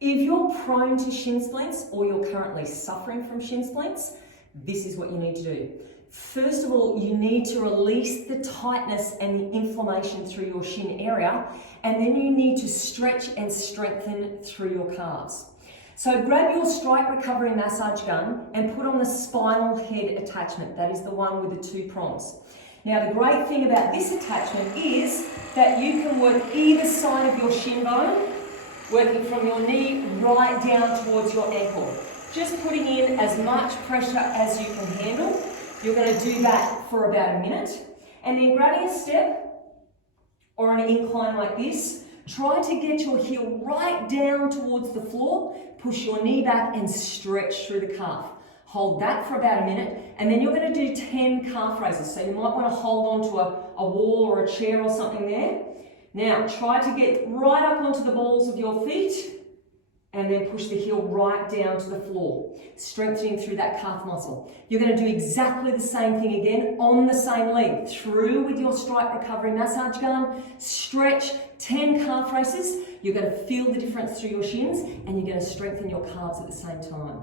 If you're prone to shin splints or you're currently suffering from shin splints, this is what you need to do. First of all, you need to release the tightness and the inflammation through your shin area, and then you need to stretch and strengthen through your calves. So grab your Stryke Recovery Massage Gun and put on the spinal head attachment. That is the one with the 2 prongs. Now the great thing about this attachment is that you can work either side of your shin bone, working from your knee right down towards your ankle. Just putting in as much pressure as you can handle. You're going to do that for about a minute. And then grabbing a step or an incline like this, try to get your heel right down towards the floor, push your knee back and stretch through the calf. Hold that for about a minute, and then you're going to do 10 calf raises. So you might want to hold onto a wall or a chair or something there. Now try to get right up onto the balls of your feet and then push the heel right down to the floor, strengthening through that calf muscle. You're going to do exactly the same thing again on the same leg. Through with your Stryke Recovery Massage Gun, stretch 10 calf raises. You're going to feel the difference through your shins and you're going to strengthen your calves at the same time.